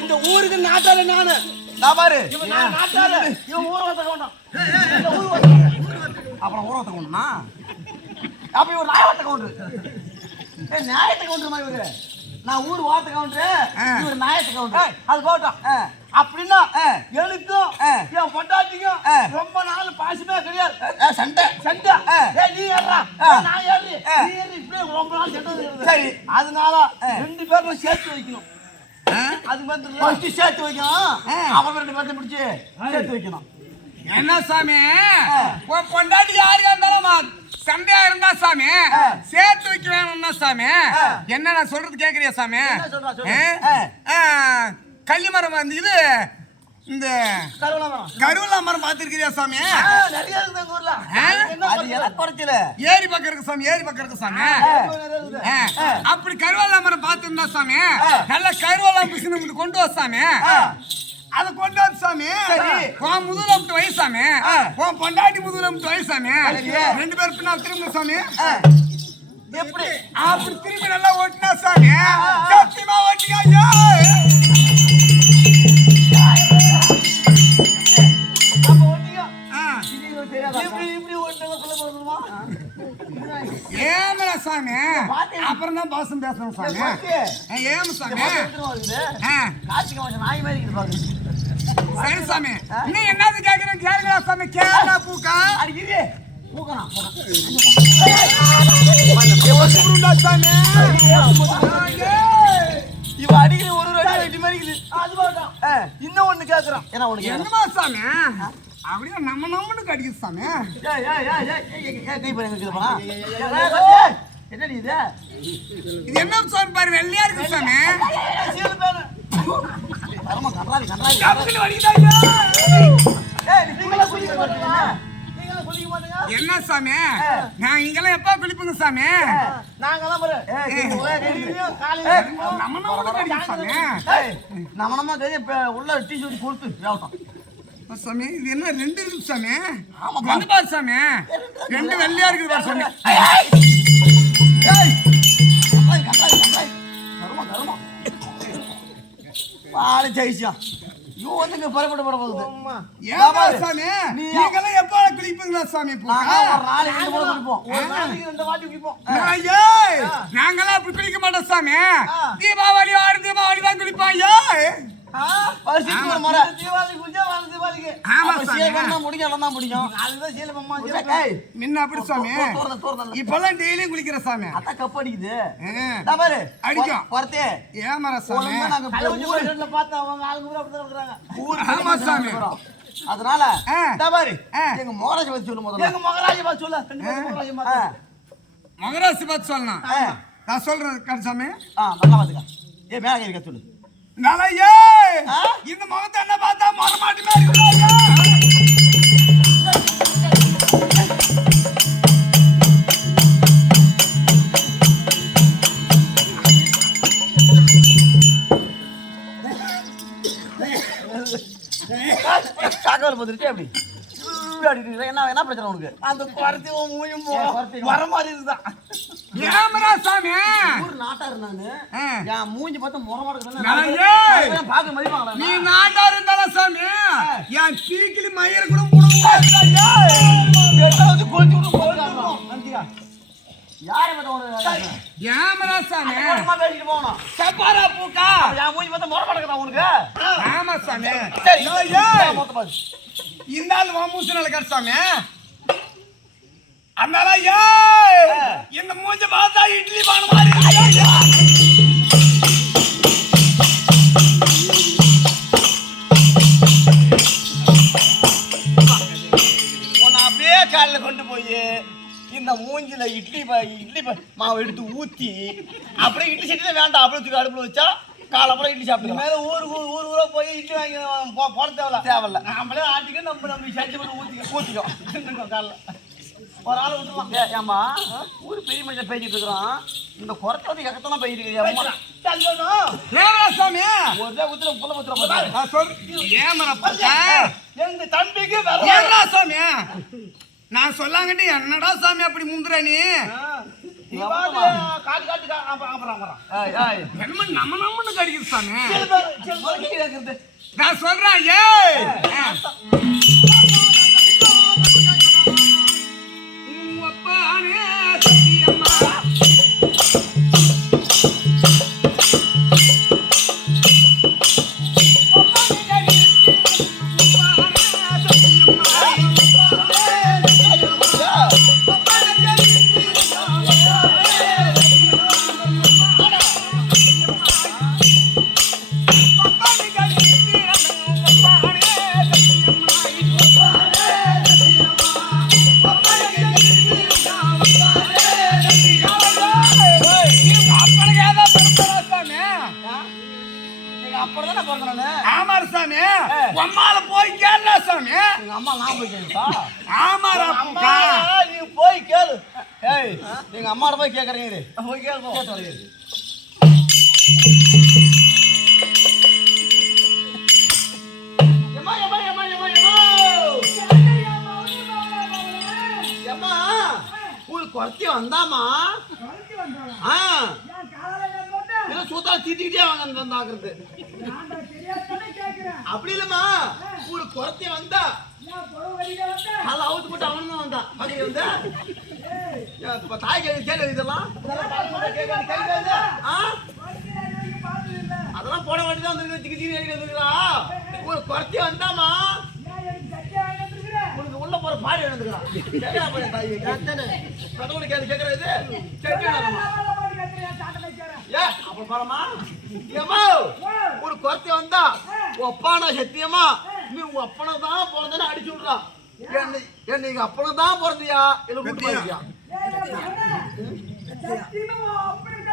இந்த ஊருக்கு நாட்டால நானு நான் பாரு நாட்டால இவன் ஊரவத்தை கொண்டான் அப்புறம் ஊரவத்தை கொண்டா அப்ப இவர் நாயவத்தை கொண்டு நியாயத்தை கொண்டு மாதிரி நான் ஊர் வார்த்தை கவுண்டரு இவர் நாயத்தை கவுண்டரு அது போட்டோம் அப்படின்னா எனக்கும் என் பொண்டாட்டிக்கும் ரொம்ப நாள் பாசமே கிடையாது சண்டை சண்டை நீ ஏறா நான் ஏறி நீ ஏறி இப்படியே ரொம்ப நாள் சண்டை சரி அதனால ரெண்டு பேரும் சேர்த்து வைக்கணும் அது மாதிரி சேர்த்து வைக்கணும் அப்புறம் ரெண்டு பேர்த்த பிடிச்சி சேர்த்து வைக்கணும் என்ன சாமி பொண்டாட்டி யாருக்கா இருந்தாலும் சண்டையா இருந்தா சாமி சேர்த்து வைக்க வேணும்னா சாமி என்ன நான் சொல்றது கேக்குறியா சாமி கள்ளிமரம் வந்து இது இந்த கருவலா மரம் பாத்துருக்கிறியா சாமி ஏரி பக்கம் இருக்கு சாமி ஏரி பக்கம் இருக்கு சாமி அப்படி கருவலா மரம் பாத்துருந்தா சாமி நல்ல கருவலா மிஷின் கொண்டு வா சாமி அதை கொண்டு வந்து சாமி உன் முதுகுலம்பட்டு வயசாமி உன் பொண்டாட்டி முதுகுலம்பட்டு வயசாமி ரெண்டு பேரும் பின்னால் திரும்ப சாமி எப்படி அப்படி திரும்பி நல்லா ஓட்டினா சாமி சத்தியமா ஓட்டியா ஏமல சாமி அப்புறம் தான் பாசம் பேசணும் சாமி ஏம சாமி சரி சாமி நீ என்னது கேக்குறேன் கேளுங்களா சாமி கேளா பூக்கா அடிக்குது பூக்கனா சாமி இவ அடிக்கிற ஒரு அடி வெட்டி மறிக்குது அது போட்டோம் இன்னும் ஒண்ணு கேக்குறான் என்ன ஒண்ணு என்னமா சாமி அப்படியே நம்மன்னு கடிக்குது சாமி கை பாருங்க என்னடி இது இது என்ன சாமி பாரு வெள்ளையா இருக்கு சாமி சீல் பேரு பரம கன்றாவி கன்றாவி வடிதாயா நீங்களே குளிக்க மாட்டீங்க நீங்களே குளிக்க மாட்டீங்க என்ன சாமி நான் இங்கலாம் எப்ப குளிப்பீங்க சாமி நாங்கலாம் பாரு காலையில நம்மன்னு கடிக்குது சாமி நம்மனமா கை உள்ள டீ-ஷர்ட் கொடுத்து ராவட்டம் சாமி இது என்ன ரெண்டு இருக்கு சாமி ஆமா வந்து பாரு சாமி ரெண்டு வெள்ளையா இருக்குது பாரு சாமி ஏய் கம்பாய் கம்பாய் கம்பாய் கருமா கருமா பாரு ஜெயிச்சா யூ வந்துங்க பரப்பட பட போகுது ஏமா சாமி நீங்களே எப்ப குளிப்பீங்களா சாமி போங்க ஒரு நாளைக்கு ரெண்டு முறை குளிப்போம் ஒரு நாளைக்கு ரெண்டு வாட்டி குளிப்போம் ஏய் நாங்களே அப்படி குளிக்க மாட்டோம் சாமி தீபாவளி ஆறு தீபாவளி தான் குளிப்போம் ஏய் பரிசுக்கு ஒரு முறை தீபாவளி குளிச்சா வாங்க தீபாவளிக்கு ஆமா சாமி சீல முடிஞ்சா முடியும் அதுதான் சீல பம்மா ஏய் முன்ன அப்படி சாமி இப்பலாம் டெய்லி குளிக்கிற சாமி அத கப் அடிக்குது டா பாரு அடிக்கும் வரதே ஏமர சாமி நாங்க ஊர்ல பார்த்தா அவங்க ஆளுங்க கூட அப்படி இருக்கறாங்க ஊர் ஆமா சாமி அதனால டா பாரு எங்க மகராஜ பத்தி சொல்லு முதல்ல எங்க மகராஜ பத்தி சொல்லு மகராஜ பத்தி சொல்லணும் நான் சொல்றேன் கரெக்ட் சாமி நல்லா பாத்துக்க ஏய் மேல இருக்க சொல்லு நலையே இந்த முகத்தை என்ன பார்த்தா மர மாட்டுமே இருக்குறாங்க காக்கவல போட்டுட்டே அப்படி என்ன என்ன பிரச்சனை உனக்கு அந்த குறத்தி மூயும் வர மாதிரி இருந்தான் ஏமரா சாமி ஊர் நாட்டாரு நானு நான் மூஞ்சி பார்த்து முறமாடுறேன் பாக்க மதிப்பாங்களா நீ நாட்டாரு இருந்தால சாமி நான் சீக்கிரி மயிர கூட புடுங்க ஏதாவது கொளுத்தி விட்டு போறாங்க நந்தியா யாரை மதவன ஏமரா சாமி அம்மா பேசிட்டு போறோம் சப்பாரா பூக்கா நான் மூஞ்சி பார்த்து முறமாடுறேன் உனக்கு ஆமா சாமி சரி ஏய் மொத்த பாரு இந்தால் வாமூசனல கர்சாமி அண்ணால ஏய் இந்த மூஞ்ச பார்த்தா இட்லி பான மாதிரி ஐயா உன்னை அப்படியே காலைல கொண்டு போய் இந்த மூஞ்சில இட்லி மாவு எடுத்து ஊத்தி அப்படியே இட்லி சட்டில வேண்டாம் அப்படியே தூக்கி அடுப்புல வச்சா காலப்பறம் இட்லி சாப்பிட்டு மேல ஊரா போய் இட்லி வாங்கி போட தேவையில்ல நம்மளே ஆட்டிக்க நம்ம சட்டி போட்டு ஊத்திக்கோ காலைல ஒரு ஆள் விட்டுலாம் ஏமா ஊர் பெரிய மனுஷன் பேசிட்டு இருக்கிறோம் இந்த குறத்தை வந்து எக்கத்தான் போயிருக்கீங்க சாமி ஒரு குத்துல புள்ள குத்துல எங்க தம்பிக்கு சாமி நான் சொல்லாங்கட்டி என்னடா சாமி அப்படி முந்துற நீ நீ பாட்டு காட்டு காட்டு அப்புறம் என்னமோ நம்மன்னு கடிக்குது சாமி. கேக்குறது நான் சொல்றேன் ஏய் உன் அப்பானே சத்தியம்மா அப்படிதானே பிறந்தனானு ஆமாரு சாமி. அம்மால போய் கேளு சாமி. எங்க அம்மா நான் போய் கேளுப்பா ஆமாரா அம்மா நீ போய் கேளு. ஏய் எங்க அம்மாட்ட போய் கேக்குறீங்க போய் கேளு. கேட்டு வரீங்க எம்மா எம்மா எம்மா எம்மா எம்மா எம்மா உங்களுக்கு குறைச்சி வந்தாமா ஆ இல்ல சூத்தா தீட்டிக்கிட்டே வாங்க வந்தாக்குறது அப்படி இல்லம்மா உங்களுக்கு குறைச்சி வந்தா நல்லா அவுத்து போட்டு அவன் தான் வந்தான் பக்கத்துல வந்து இப்ப தாய் கேட்க இதெல்லாம் அதெல்லாம் போட வேண்டியதான் வந்து திக்கு திக்கு வந்துருக்கா உங்களுக்கு குறைச்சி வந்தாமா உனக்கு உள்ள போற பாடி எழுந்துக்கிறான் தாய் கதவுல கேட்கறது அப்ப பாரமா ஏமா ஒரு குறைச்சி வந்தா ஒப்பானா சத்தியமா நீ உங்க அப்பனை தான் பிறந்தன்னு அடிச்சு விடுறான் என்ன நீங்க அப்பனை தான் பிறந்தியா இல்ல கூட்டு போயிருக்கியா